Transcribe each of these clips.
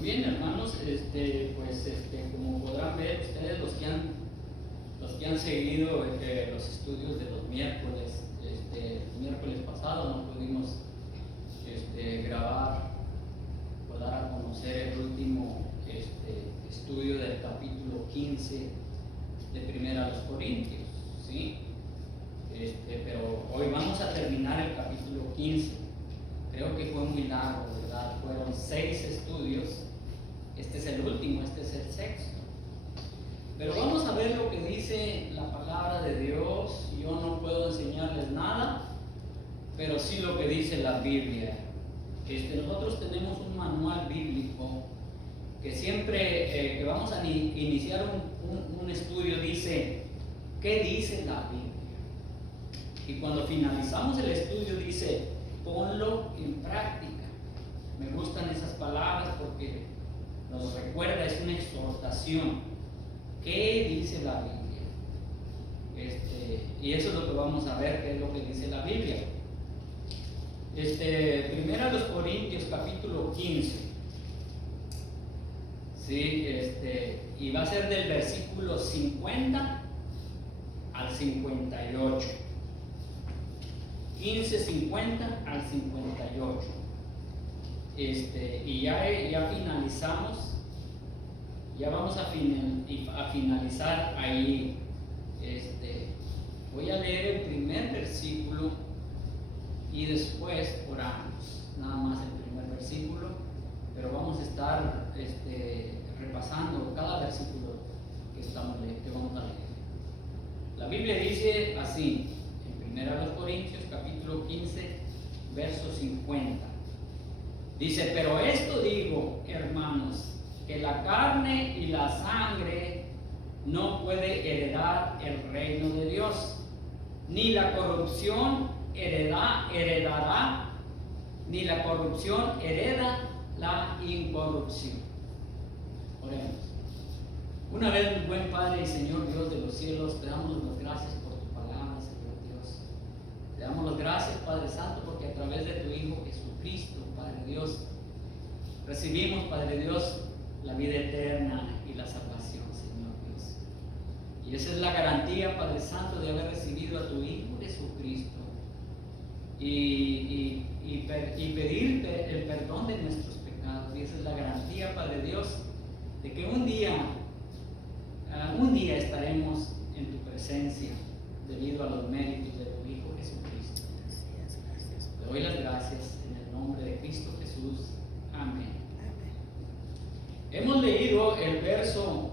Muy bien, hermanos, como podrán ver ustedes los que han seguido los estudios de los miércoles, el miércoles pasado no pudimos grabar o dar a conocer el último estudio del capítulo 15 de Primera a los Corintios, ¿sí? Pero hoy vamos a terminar el capítulo 15. Creo que fue muy largo, ¿verdad? Fueron 6 estudios. Este es el último, este es el sexto. Pero vamos a ver lo que dice la palabra de Dios. Yo no puedo enseñarles nada, pero sí lo que dice la Biblia. Nosotros tenemos un manual bíblico que siempre que vamos a iniciar un estudio dice, ¿qué dice la Biblia? Y cuando finalizamos el estudio dice, ponlo en práctica. Me gustan esas palabras porque nos recuerda, es una exhortación. ¿Qué dice la Biblia? Y eso es lo que vamos a ver, qué es lo que dice la Biblia. Primero a los Corintios capítulo 15. ¿Sí? Y va a ser del versículo 50 al 58. 15:50 al 58. Y ya finalizamos, ya vamos a finalizar ahí. Voy a leer el primer versículo y después oramos, nada más el primer versículo, pero vamos a estar repasando cada versículo que vamos a leer. La Biblia dice así, en 1 Corintios capítulo 15, verso 50. Dice, pero esto digo, hermanos, que la carne y la sangre no puede heredar el reino de Dios, ni la corrupción heredará, ni la corrupción hereda la incorrupción. Oremos. Una vez, buen Padre y Señor Dios de los cielos, te damos las gracias por tu palabra, Señor Dios. Te damos las gracias, Padre Santo, porque a través de tu Hijo Jesucristo, Padre Dios, recibimos, Padre Dios, la vida eterna y la salvación, Señor Dios. Y esa es la garantía, Padre Santo, de haber recibido a tu Hijo Jesucristo y pedirte el perdón de nuestros pecados. Y esa es la garantía, Padre Dios, de que un día estaremos en tu presencia debido a los méritos de tu Hijo Jesucristo. Gracias. Te doy las gracias en el nombre de Cristo Jesús. Amén. Hemos leído el verso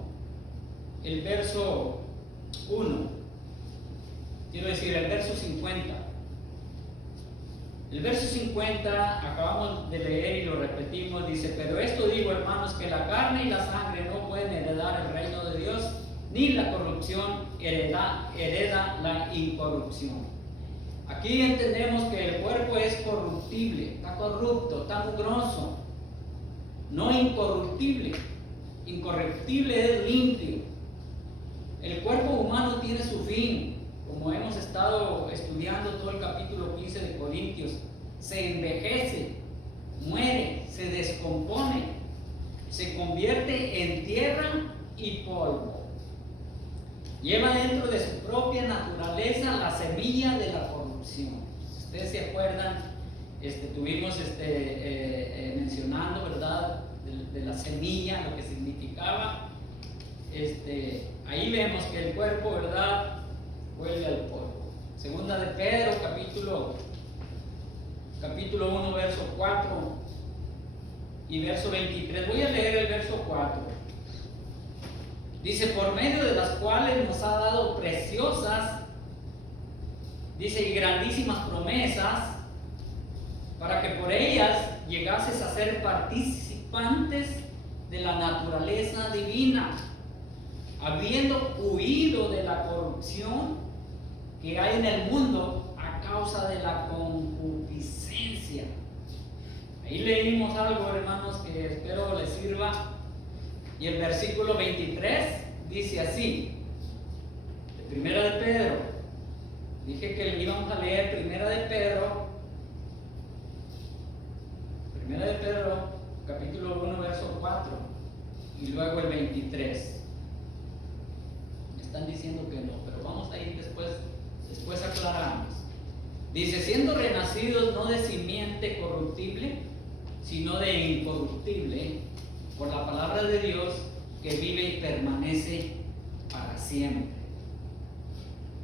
1, quiero decir el verso 50. El verso 50 acabamos de leer y lo repetimos, dice, pero esto digo, hermanos, que la carne y la sangre no pueden heredar el reino de Dios, ni la corrupción hereda la incorrupción. Aquí entendemos que el cuerpo es corruptible, está corrupto, está mugroso, no incorruptible. Incorruptible es limpio. El cuerpo humano tiene su fin, como hemos estado estudiando todo el capítulo 15 de Corintios. Se envejece, muere, se descompone, se convierte en tierra y polvo. Lleva dentro de su propia naturaleza la semilla de la corrupción. Si ustedes se acuerdan, estuvimos mencionando, ¿verdad?, de la semilla, lo que significaba. Ahí vemos que el cuerpo, ¿verdad?, vuelve al polvo. Segunda de Pedro, capítulo 1, verso 4 y verso 23. Voy a leer el verso 4. Dice, por medio de las cuales nos ha dado preciosas, dice, y grandísimas promesas, para que por ellas llegases a ser participantes de la naturaleza divina, habiendo huido de la corrupción que hay en el mundo a causa de la concupiscencia. Ahí leímos algo, hermanos, que espero les sirva. Y el versículo 23 dice así, de Primera de Pedro. Dije que le íbamos a leer Primera de Pedro capítulo 1, verso 4, y luego el 23. Me están diciendo que no, pero vamos a ir después aclaramos. Dice, siendo renacidos no de simiente corruptible, sino de incorruptible, por la palabra de Dios que vive y permanece para siempre.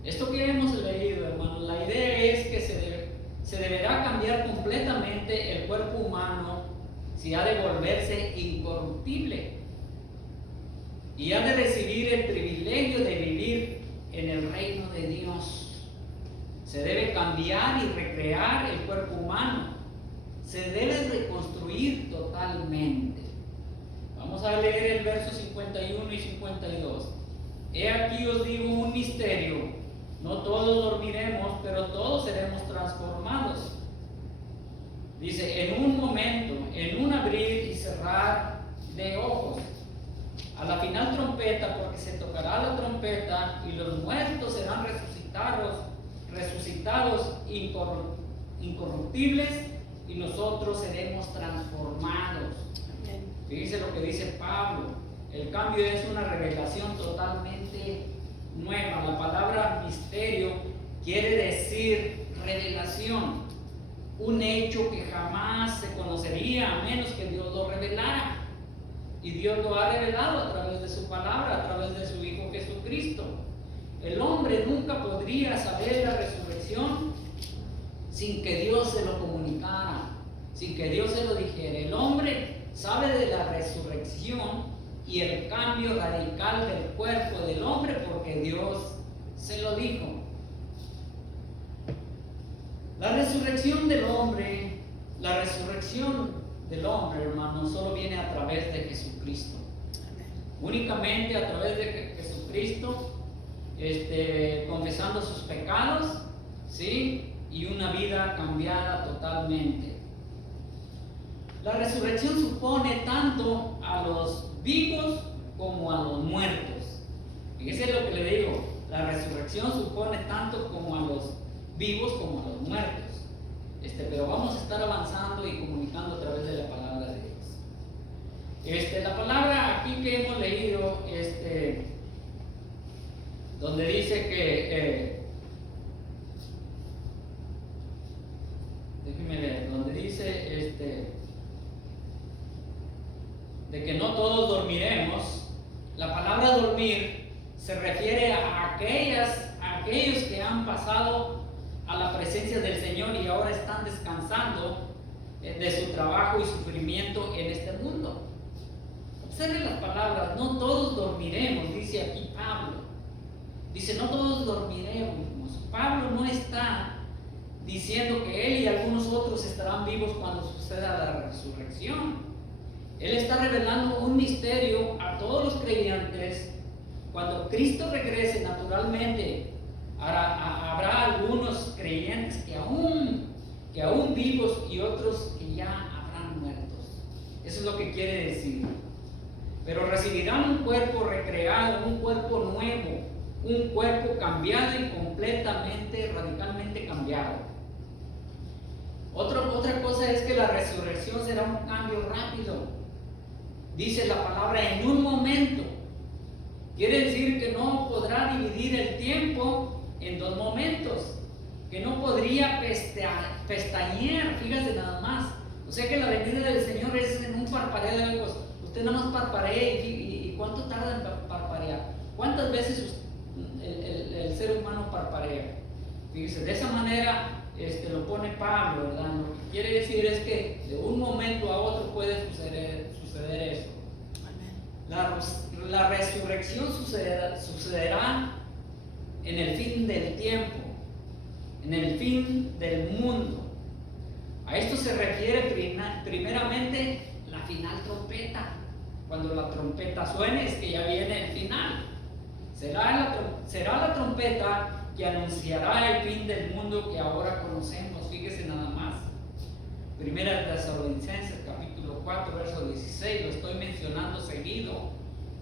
Esto que hemos leído, hermanos, la idea es que se deberá cambiar completamente el cuerpo humano si ha de volverse incorruptible y ha de recibir el privilegio de vivir en el reino de Dios. Se debe cambiar y recrear el cuerpo humano. Se debe reconstruir totalmente. Vamos a leer el verso 51 y 52. He aquí os digo un misterio. No todos dormiremos, pero todos seremos transformados. Dice, en un momento, en un abrir y cerrar de ojos. A la final trompeta, porque se tocará la trompeta y los muertos serán resucitados incorruptibles y nosotros seremos transformados. Fíjense lo que dice Pablo. El cambio es una revelación totalmente nueva. La palabra misterio quiere decir revelación, un hecho que jamás se conocería a menos que Dios lo revelara. Y Dios lo ha revelado a través de su palabra, a través de su Hijo Jesucristo. El hombre nunca podría saber la resurrección sin que Dios se lo comunicara, sin que Dios se lo dijera. El hombre sabe de la resurrección y el cambio radical del cuerpo del hombre porque Dios se lo dijo. La resurrección del hombre, hermano, solo viene a través de Jesucristo. Únicamente a través de Jesucristo, confesando sus pecados, ¿sí? Y una vida cambiada totalmente. La resurrección supone tanto a los vivos como a los muertos. Fíjese lo que le digo, la resurrección supone tanto como a los vivos como a los muertos. Pero vamos a estar avanzando y comunicando a través de la palabra de Dios. La palabra aquí que hemos leído, donde dice que, déjenme leer, donde dice de que no todos dormiremos. La palabra dormir se refiere a aquellos que han pasado a la presencia del Señor y ahora están descansando de su trabajo y sufrimiento en este mundo. Observen las palabras, no todos dormiremos, dice aquí Pablo. Dice, no todos dormiremos. Pablo no está diciendo que él y algunos otros estarán vivos cuando suceda la resurrección. Él está revelando un misterio a todos los creyentes. Cuando Cristo regrese, naturalmente habrá algunos creyentes que aún vivos y otros que ya habrán muertos. Eso es lo que quiere decir. Pero recibirán un cuerpo recreado, un cuerpo nuevo, un cuerpo cambiado y completamente, radicalmente cambiado. Otra cosa es que la resurrección será un cambio rápido. Dice la palabra en un momento. Quiere decir que no podrá dividir el tiempo en dos momentos, que no podría pestañear, fíjate nada más. O sea que la venida del Señor es en un parpadeo de ojos. Usted nada más parpadea y ¿cuánto tarda en parpadear? ¿Cuántas veces el ser humano parpadea? Fíjese, de esa manera lo pone Pablo, ¿verdad? Lo que quiere decir es que de un momento a otro puede suceder eso. La resurrección sucederá en el fin del tiempo, en el fin del mundo. A esto se refiere primeramente la final trompeta. Cuando la trompeta suene es que ya viene el final. Será la trompeta que anunciará el fin del mundo que ahora conocemos. Fíjese nada más. Primera de Tesalonicenses capítulo 4 verso 16, lo estoy mencionando seguido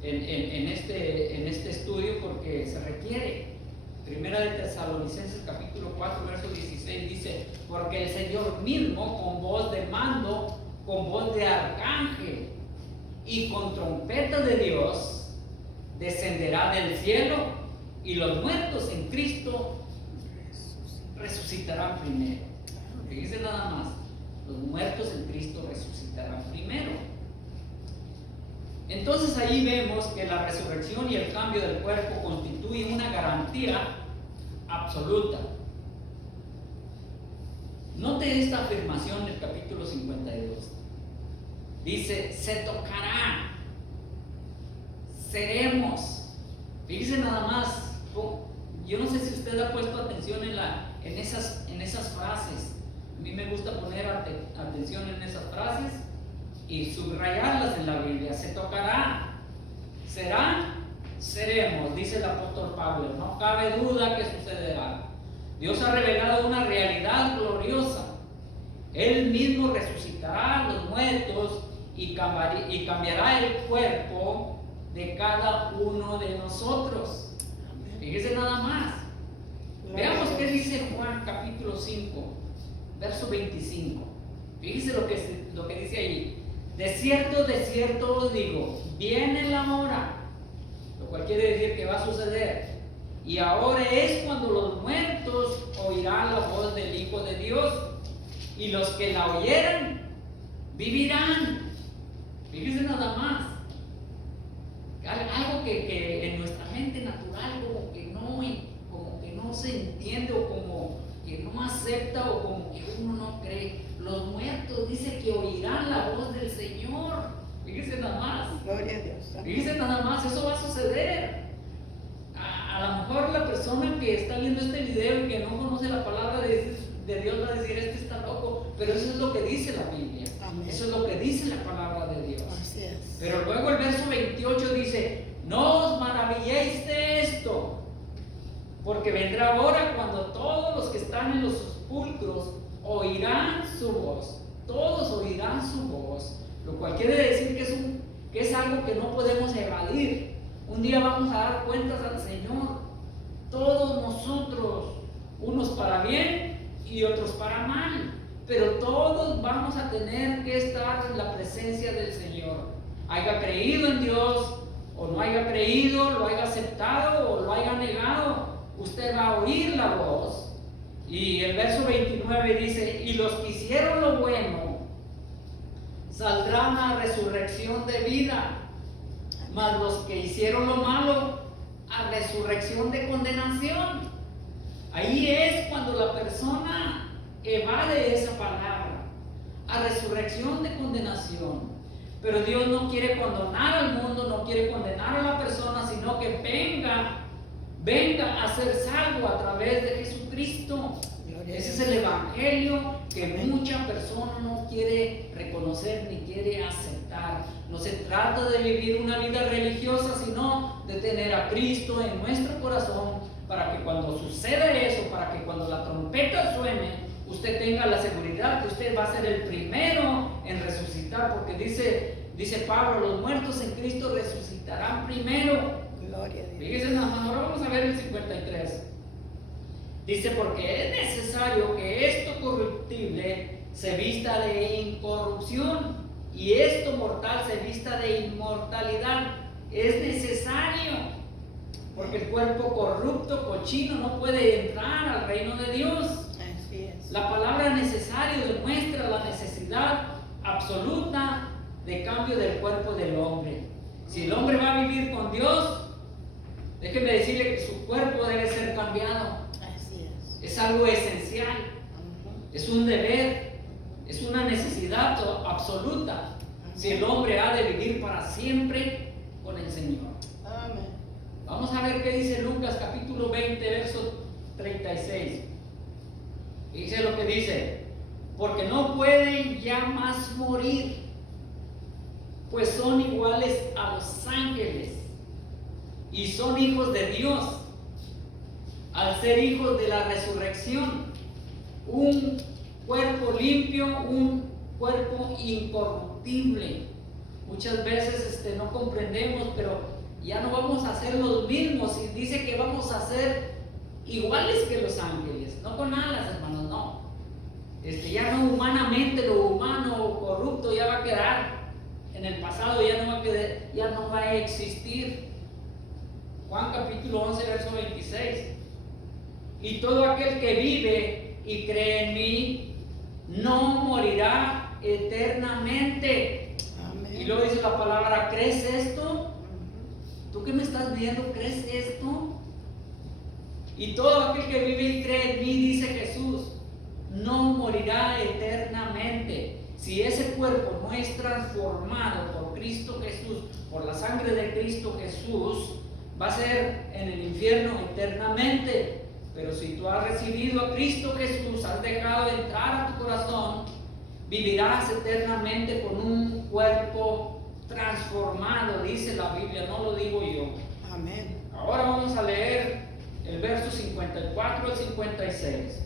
en este estudio porque se requiere. Primera de Tesalonicenses capítulo 4 verso 16 dice, porque el Señor mismo con voz de mando, con voz de arcángel y con trompeta de Dios, descenderá del cielo, y los muertos en Cristo resucitarán primero. Fíjense nada más, los muertos en Cristo resucitarán primero. Entonces ahí vemos que la resurrección y el cambio del cuerpo constituyen una garantía absoluta. Note esta afirmación del capítulo 52. Dice, se tocará, seremos. Fíjense nada más, yo no sé si usted ha puesto atención en esas frases. A mí me gusta poner atención en esas frases y subrayarlas en la Biblia. Se tocará, será, seremos, dice el apóstol Pablo. No cabe duda que sucederá. Dios ha revelado una realidad gloriosa. Él mismo resucitará a los muertos y cambiará el cuerpo de cada uno de nosotros. Fíjese nada más. Veamos qué dice Juan capítulo 5, verso 25. Fíjese lo que dice ahí. De cierto os digo, viene la hora, lo cual quiere decir que va a suceder, y ahora es cuando los muertos oirán la voz del Hijo de Dios, y los que la oyeran vivirán. Fíjense nada más. Algo que en nuestra mente natural como que no se entiende, o como que no acepta, o como que uno no cree. Los muertos dice que oirán la voz del Señor. Fíjense nada más. Gloria a Dios. Fíjense nada más, eso va a suceder. A lo mejor la persona que está viendo este video y que no conoce la palabra de Dios va a decir, este está loco, pero eso es lo que dice la Biblia. Amén. Eso es lo que dice la palabra de Dios. Así es. Pero luego el verso 28 dice, no os maravilléis de esto, porque vendrá hora cuando todos los que están en los sepulcros oirán su voz. Todos oirán su voz, lo cual quiere decir que es algo que no podemos evadir. Un día vamos a dar cuentas al Señor, todos nosotros, unos para bien y otros para mal, pero todos vamos a tener que estar en la presencia del Señor. Haya creído en Dios o no haya creído, lo haya aceptado o lo haya negado, usted va a oír la voz. Y el verso 29 dice, y los que hicieron lo bueno saldrán a resurrección de vida, mas los que hicieron lo malo a resurrección de condenación. Ahí es cuando la persona evade esa palabra, a resurrección de condenación. Pero Dios no quiere condenar al mundo, no quiere condenar a la persona, sino que venga a ser salvo a través de Jesucristo. Ese es el evangelio que mucha persona no quiere reconocer ni quiere aceptar. No se trata de vivir una vida religiosa, sino de tener a Cristo en nuestro corazón, para que cuando suceda eso, para que cuando la trompeta suene, usted tenga la seguridad que usted va a ser el primero en resucitar, porque dice Pablo, los muertos en Cristo resucitarán primero. Gloria a Dios. Fíjense nada más, ahora vamos a ver el 53. Dice, porque es necesario que esto corruptible se vista de incorrupción y esto mortal se vista de inmortalidad. Es necesario, porque el cuerpo corrupto, cochino, no puede entrar al reino de Dios. Así es. La palabra necesario demuestra la necesidad absoluta de cambio del cuerpo del hombre. Si el hombre va a vivir con Dios, déjeme decirle que su cuerpo debe ser cambiado. Es algo esencial, es un deber, es una necesidad absoluta, si el hombre ha de vivir para siempre con el Señor. Amén. Vamos a ver qué dice Lucas capítulo 20, verso 36. Dice lo que dice, porque no pueden ya más morir, pues son iguales a los ángeles y son hijos de Dios. Al ser hijos de la resurrección, un cuerpo limpio, un cuerpo incorruptible. Muchas veces no comprendemos, pero ya no vamos a ser los mismos. Y dice que vamos a ser iguales que los ángeles, no con alas, hermanos, no. Ya no humanamente, lo humano corrupto ya va a quedar en el pasado, ya no va a existir. Juan capítulo 11, verso 26. Y todo aquel que vive y cree en mí no morirá eternamente. Amén. Y luego dice la palabra, ¿crees esto? ¿Tú que me estás viendo, crees esto? Y todo aquel que vive y cree en mí, dice Jesús, no morirá eternamente. Si ese cuerpo no es transformado por Cristo Jesús, por la sangre de Cristo Jesús, va a ser en el infierno eternamente. Pero si tú has recibido a Cristo Jesús, has dejado entrar a tu corazón, vivirás eternamente con un cuerpo transformado, dice la Biblia, no lo digo yo. Amén. Ahora vamos a leer el verso 54 al 56.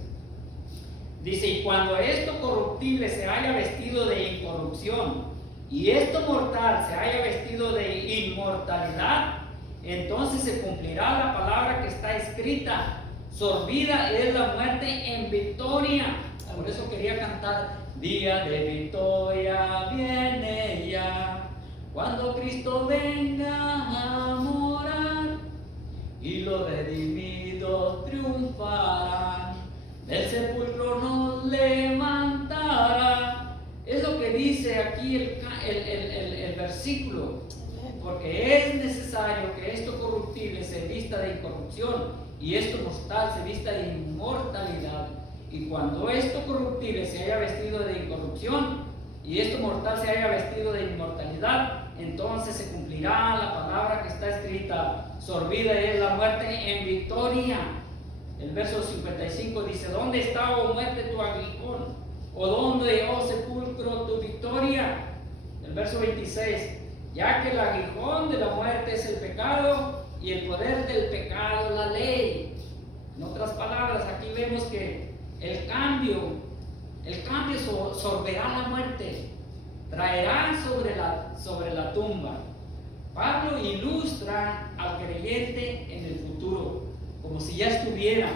Dice, y cuando esto corruptible se haya vestido de incorrupción, y esto mortal se haya vestido de inmortalidad, entonces se cumplirá la palabra que está escrita, sorbida es la muerte en victoria. Por eso quería cantar, día de victoria viene ya, cuando Cristo venga a morar, y los redimidos triunfarán, del sepulcro nos levantará. Es lo que dice aquí el versículo, porque es necesario que esto corruptible se vista de incorrupción y esto mortal se vista de inmortalidad. Y cuando esto corruptible se haya vestido de incorrupción y esto mortal se haya vestido de inmortalidad, entonces se cumplirá la palabra que está escrita, sorbida es la muerte en victoria. El verso 55 dice, ¿dónde está, oh muerte, tu aguijón? ¿O dónde, oh sepulcro, tu victoria? El verso 26, ya que el aguijón de la muerte es el pecado y el poder del pecado la ley. En otras palabras, aquí vemos que el cambio sorberá la muerte, traerá sobre la tumba. Pablo ilustra al creyente en el futuro, como si ya estuviera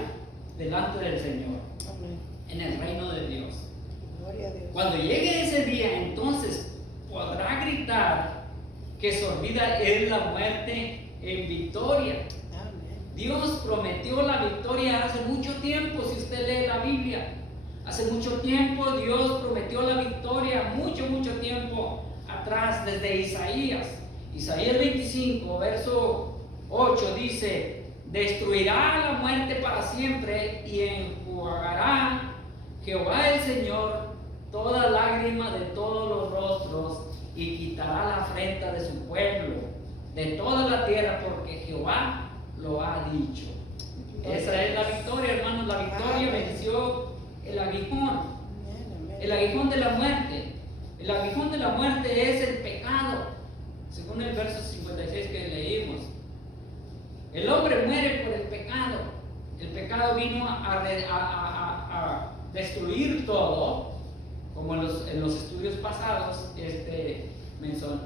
delante del Señor, Amén. en el reino de Dios. Gloria a Dios. Cuando llegue ese día, entonces podrá gritar que sorbida es la muerte en victoria. Amén. Dios prometió la victoria hace mucho tiempo, si usted lee la Biblia. Hace mucho tiempo Dios prometió la victoria, mucho tiempo atrás, desde Isaías. Isaías 25, verso 8 dice, destruirá la muerte para siempre y enjuagará Jehová el Señor toda lágrima de todos los rostros y quitará la afrenta de su pueblo, de toda la tierra, porque Jehová lo ha dicho. Esa es la victoria, hermanos. La victoria venció el aguijón, el aguijón de la muerte. El aguijón de la muerte es el pecado, según el verso 56 que leímos. El hombre muere por el pecado. El pecado vino a destruir todo, como en los estudios pasados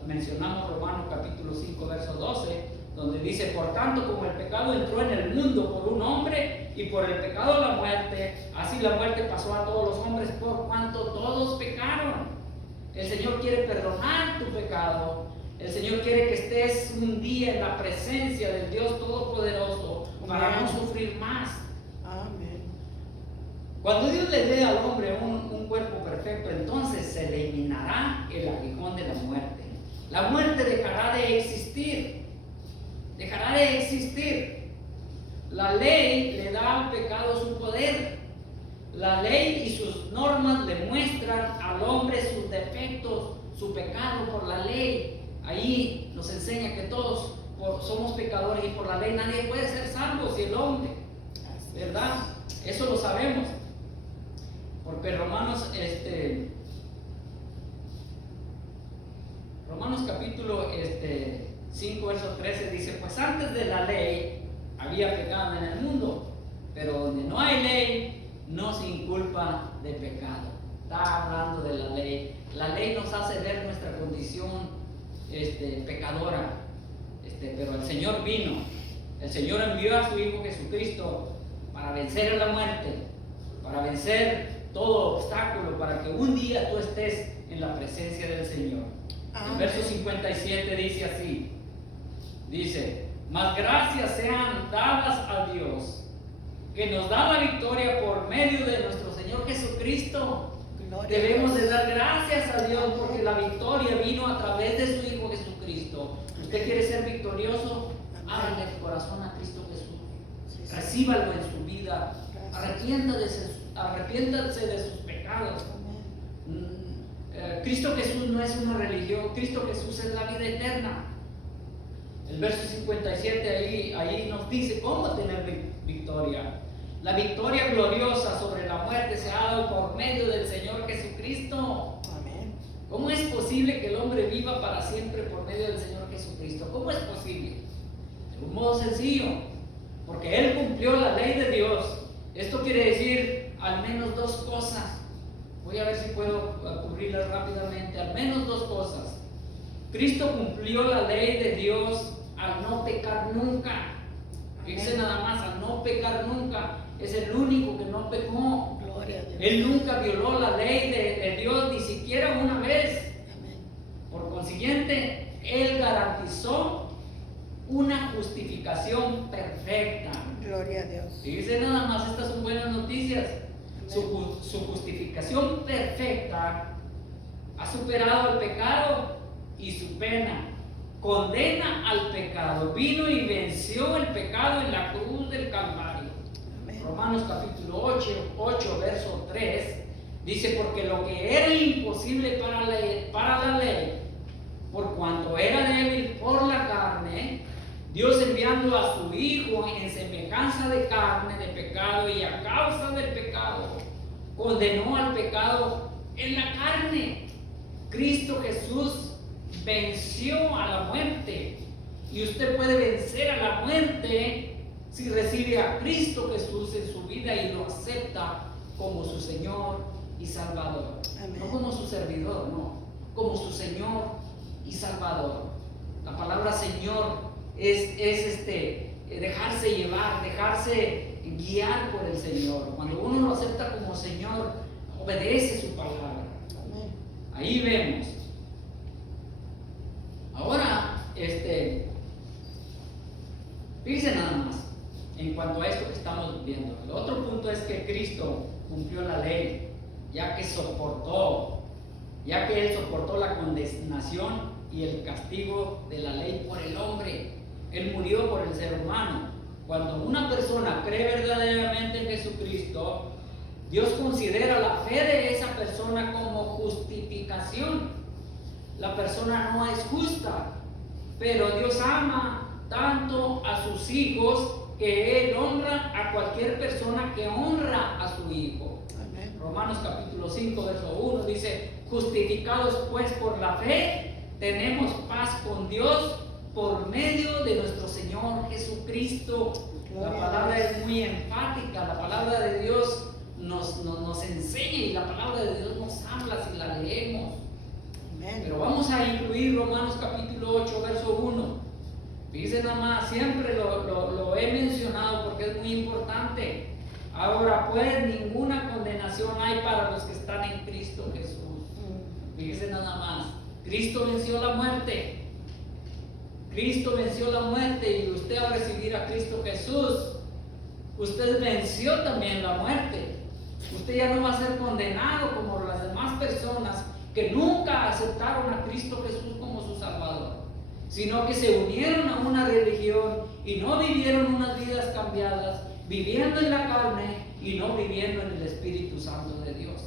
mencionamos Romanos capítulo 5, verso 12, donde dice, por tanto, como el pecado entró en el mundo por un hombre y por el pecado la muerte, así la muerte pasó a todos los hombres por cuanto todos pecaron. El Señor quiere perdonar tu pecado. El Señor quiere que estés un día en la presencia del Dios Todopoderoso para no sufrir más. Amén. Cuando Dios le dé al hombre un cuerpo perfecto, entonces se eliminará el aguijón de la muerte. La muerte dejará de existir. Dejará de existir. La ley le da al pecado su poder. La ley y sus normas le muestran al hombre sus defectos, su pecado por la ley. Ahí nos enseña que todos somos pecadores y por la ley nadie puede ser salvo si el hombre, ¿verdad? Eso lo sabemos. Porque Romanos capítulo 5, verso 13 dice, pues antes de la ley había pecado en el mundo, pero donde no hay ley no se inculpa de pecado. Está hablando de la ley. La ley nos hace ver nuestra condición pecadora, pero el Señor vino. El Señor envió a su Hijo Jesucristo para vencer a la muerte, para vencer todo obstáculo para que un día tú estés en la presencia del Señor. El verso 57 dice así, dice, mas gracias sean dadas a Dios, que nos da la victoria por medio de nuestro Señor Jesucristo. Gloria Debemos a de Dios. dar gracias a Dios porque la victoria vino a través de su Hijo Jesucristo. ¿Usted quiere ser victorioso? Ábrele el corazón a Cristo Jesús. Sí, sí. Recíbalo en su vida. Gracias. Arrepiéntase de sus pecados. Amén. Cristo Jesús no es una religión, Cristo Jesús es la vida eterna. El verso 57 ahí nos dice cómo tener victoria. La victoria gloriosa sobre la muerte se ha dado por medio del Señor Jesucristo. Amén. ¿Cómo es posible que el hombre viva para siempre por medio del Señor Jesucristo? ¿Cómo es posible? De un modo sencillo, porque Él cumplió la ley de Dios. Esto quiere decir al menos dos cosas. Voy a ver si puedo cubrirlas rápidamente. Al menos dos cosas. Cristo cumplió la ley de Dios al no pecar nunca. Fíjense nada más, al no pecar nunca. Es el único que no pecó. Gloria a Dios. Él nunca violó la ley de Dios, ni siquiera una vez. Amén. Por consiguiente, Él garantizó una justificación perfecta. Gloria a Dios. Fíjense nada más, estas son buenas noticias. Amén. Su justificación perfecta ha superado el pecado y su pena. Condena al pecado. Vino y venció el pecado en la cruz del Calvario. Amén. Romanos capítulo 8, verso 3, dice, porque lo que era imposible para la ley, por cuanto era débil por la carne, Dios enviando a su Hijo en semejanza de carne, de pecado, y a causa del pecado, condenó al pecado en la carne. Cristo Jesús venció a la muerte, y usted puede vencer a la muerte si recibe a Cristo Jesús en su vida y lo acepta como su Señor y Salvador. Amén. No como su servidor, no, como su Señor y Salvador. La palabra Señor es dejarse llevar, dejarse guiar por el Señor. Cuando uno lo acepta como Señor, obedece su palabra. Amén. Ahí vemos. Ahora, fíjense nada más en cuanto a esto que estamos viendo. El otro punto es que Cristo cumplió la ley, ya que Él soportó la condenación y el castigo de la ley por el hombre. Él murió por el ser humano. Cuando una persona cree verdaderamente en Jesucristo, Dios considera la fe de esa persona como justificación. La persona no es justa, pero Dios ama tanto a sus hijos que Él honra a cualquier persona que honra a su hijo. Amén. Romanos capítulo 5, verso 1 dice, justificados pues por la fe, tenemos paz con Dios por medio de nuestro Señor Jesucristo. La palabra es muy enfática, la palabra de Dios nos enseña y la palabra de Dios nos habla si la leemos. Amén. Pero vamos a incluir Romanos capítulo 8, verso 1. Fíjense nada más, siempre lo he mencionado porque es muy importante. Ahora pues ninguna condenación hay para los que están en Cristo Jesús. Fíjense nada más, Cristo venció la muerte. Cristo venció la muerte, y usted al recibir a Cristo Jesús, usted venció también la muerte. Usted ya no va a ser condenado como las demás personas que nunca aceptaron a Cristo Jesús como su Salvador, sino que se unieron a una religión y no vivieron unas vidas cambiadas, viviendo en la carne y no viviendo en el Espíritu Santo de Dios.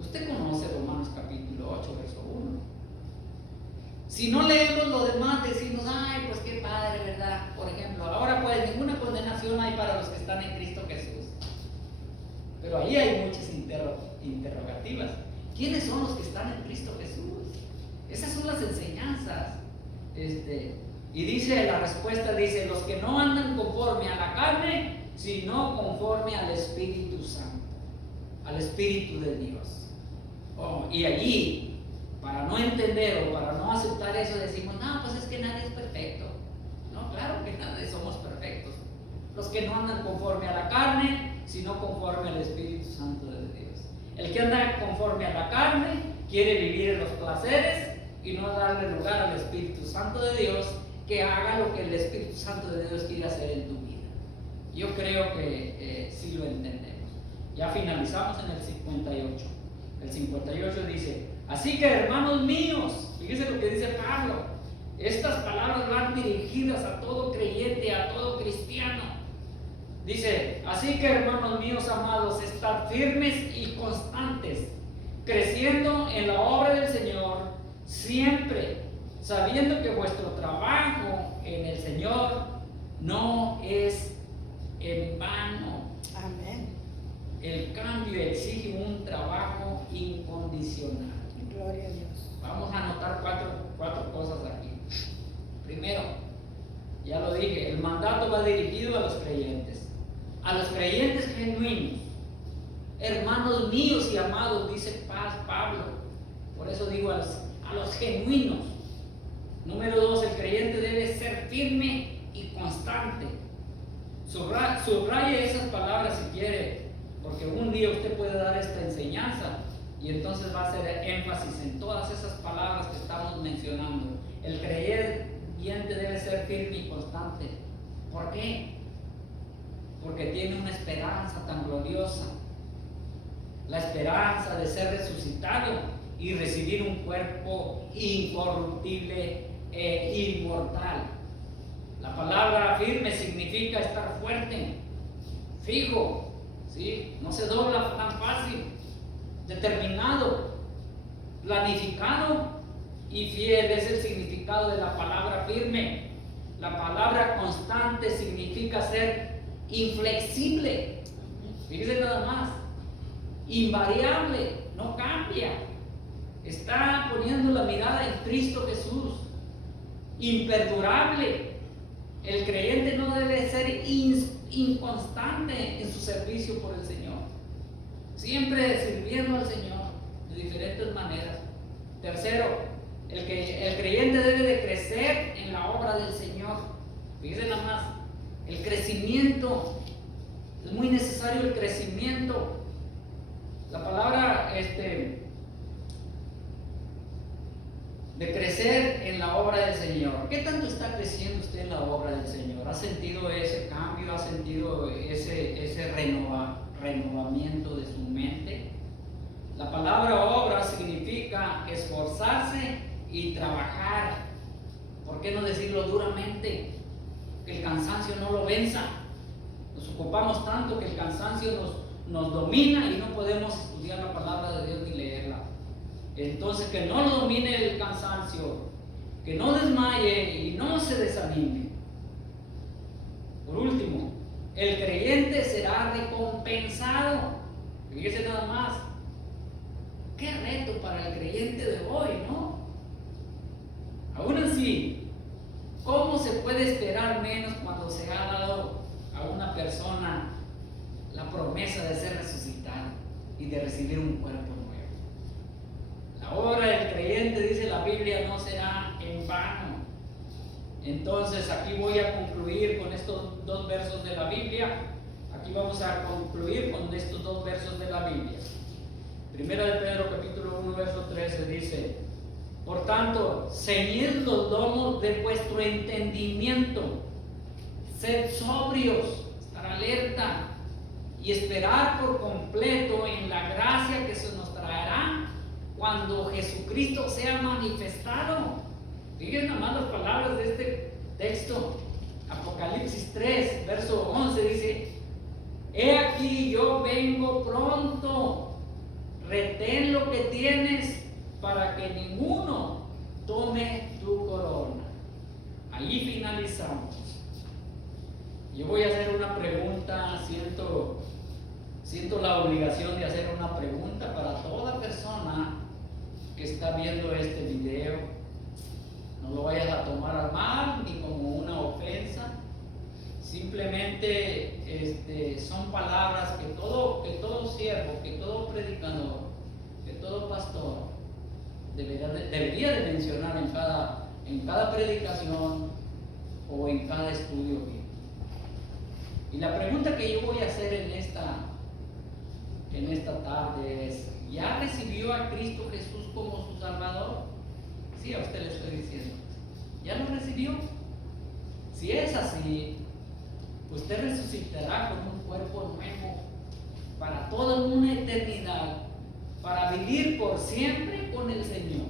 Usted conoce Romanos capítulo 8, verso 1. Si no leemos lo demás, decimos, ay, pues qué padre, ¿verdad? Por ejemplo, ahora pues ninguna condenación hay para los que están en Cristo Jesús. Pero ahí hay muchas interrogativas. ¿Quiénes son los que están en Cristo Jesús? Esas son las enseñanzas. Y dice, la respuesta dice, los que no andan conforme a la carne, sino conforme al Espíritu Santo, al Espíritu de Dios. Y allí, para no entender o para no aceptar eso, decimos, no, pues es que nadie es perfecto. No, claro que nadie somos perfectos. Los que no andan conforme a la carne, sino conforme al Espíritu Santo de Dios. El que anda conforme a la carne quiere vivir en los placeres y no darle lugar al Espíritu Santo de Dios, que haga lo que el Espíritu Santo de Dios quiere hacer en tu vida. Yo creo que sí lo entendemos. Ya finalizamos en el 58. El 58 dice: así que, hermanos míos, fíjense lo que dice Pablo. Estas palabras van dirigidas a todo creyente, a todo cristiano. Dice: así que, hermanos míos amados, estad firmes y constantes, creciendo en la obra del Señor, siempre sabiendo que vuestro trabajo en el Señor no es en vano. Amén. El cambio exige un trabajo incondicional. Gloria a Dios. Vamos a anotar cuatro cosas aquí. Primero, ya lo dije, el mandato va dirigido a los creyentes genuinos, hermanos míos y amados, dice Pablo. Por eso digo a los genuinos. Número 2, el creyente debe ser firme y constante. Subraye esas palabras si quiere, porque un día usted puede dar esta enseñanza y entonces va a hacer énfasis en todas esas palabras que estamos mencionando. El creyente debe ser firme y constante. ¿Por qué? Porque tiene una esperanza tan gloriosa, la esperanza de ser resucitado y recibir un cuerpo incorruptible e inmortal. La palabra firme significa estar fuerte, fijo, ¿sí? No se dobla tan fácil, determinado, planificado y fiel. Es el significado de la palabra firme. La palabra constante significa ser inflexible, fíjese nada más, invariable, no cambia, está poniendo la mirada en Cristo Jesús, imperdurable. El creyente no debe ser inconstante en su servicio por el Señor, siempre sirviendo al Señor de diferentes maneras. Tercero, el creyente debe de crecer en la obra del Señor. Fíjense nada más, el crecimiento, es muy necesario el crecimiento. La palabra de crecer en la obra del Señor. ¿Qué tanto está creciendo usted en la obra del Señor? ¿Ha sentido ese cambio? ¿Ha sentido ese renovamiento de su mente? La palabra obra significa esforzarse y trabajar. ¿Por qué no decirlo duramente? Que el cansancio no lo venza. Nos ocupamos tanto que el cansancio nos domina y no podemos estudiar la palabra de Dios ni leerla. Entonces, que no lo domine el cansancio, que no desmaye y no se desanime. Por último, el creyente será recompensado. Fíjese nada más. Qué reto para el creyente de hoy, ¿no? Aún así, ¿cómo se puede esperar menos cuando se ha dado a una persona la promesa de ser resucitado y de recibir un cuerpo nuevo? La obra del creyente, dice la Biblia, no será en vano. Entonces, aquí voy a concluir con estos dos versos de la Biblia. Aquí vamos a concluir con estos dos versos de la Biblia. Primera de Pedro, capítulo 1, verso 13, dice: por tanto, ceñid los lomos de vuestro entendimiento, sed sobrios, estar alerta y esperar por completo en la gracia que se nos traerá cuando Jesucristo sea manifestado. Fíjense nada más las palabras de este texto. Apocalipsis 3, verso 11 dice: he aquí yo vengo pronto, retén lo que tienes para que ninguno tome tu corona. Ahí finalizamos. Yo voy a hacer una pregunta, siento la obligación de hacer una pregunta para toda persona que está viendo este video. No lo vayas a tomar a mal ni como una ofensa. Simplemente son palabras que todo siervo, que todo predicador, que todo pastor debería de mencionar en cada predicación o en cada estudio bíblico. Y la pregunta que yo voy a hacer en esta tarde es, ¿ya recibió a Cristo Jesús como su Salvador? Sí, a usted le estoy diciendo. ¿Ya lo recibió? Si es así, usted resucitará con un cuerpo nuevo para toda una eternidad, para vivir por siempre con el Señor.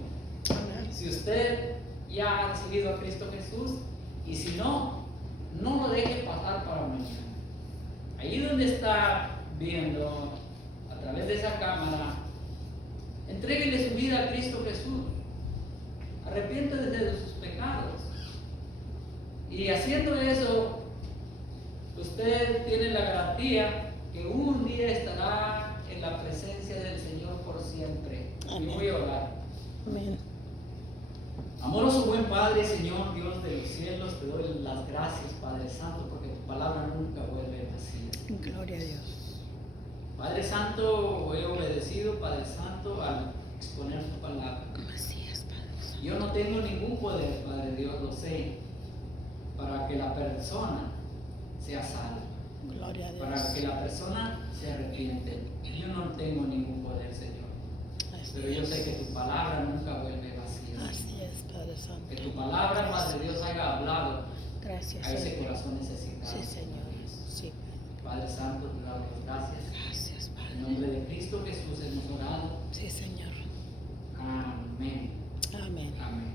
Amén. Si usted ya ha recibido a Cristo Jesús, y si no, no lo deje pasar para mañana. Ahí donde está viendo, a través de esa cámara, entréguele su vida a Cristo Jesús. Arrepiéntase de sus pecados. Y haciendo eso, usted tiene la garantía que un día estará en la presencia del Señor por siempre. Amén. Y voy a orar. Amén. Amoroso buen Padre, Señor Dios de los cielos, te doy las gracias, Padre Santo, porque tu palabra nunca vuelve vacía. Gloria a Dios. Padre Santo, he obedecido, Padre Santo, al exponer tu palabra. Así es, Padre. Yo no tengo ningún poder, Padre Dios, lo sé, para que la persona sea salva, Gloria a Dios. para que la persona se arrepiente. Yo no tengo ningún poder, Señor, Así pero yo es. sé que tu palabra nunca vuelve vacía. Así es, Padre Santo. Que tu palabra, Padre Dios, haya hablado Gracias, a ese Señor. corazón necesitado. Sí, Señor. Sí. Padre Santo, te damos gracias. Gracias, En Padre. nombre de Cristo Jesús hemos orado. Sí, Señor. Amén. Amén. Amén.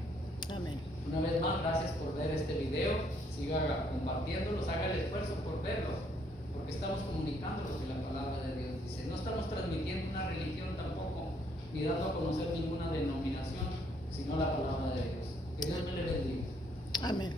Amén. Una vez más, gracias por ver este video. Siga compartiéndolos, haga el esfuerzo por verlos, porque estamos comunicando lo que la palabra de Dios dice. No estamos transmitiendo una religión tampoco, ni dando a conocer ninguna denominación, sino la palabra de Dios. Que Dios me le bendiga. Amén.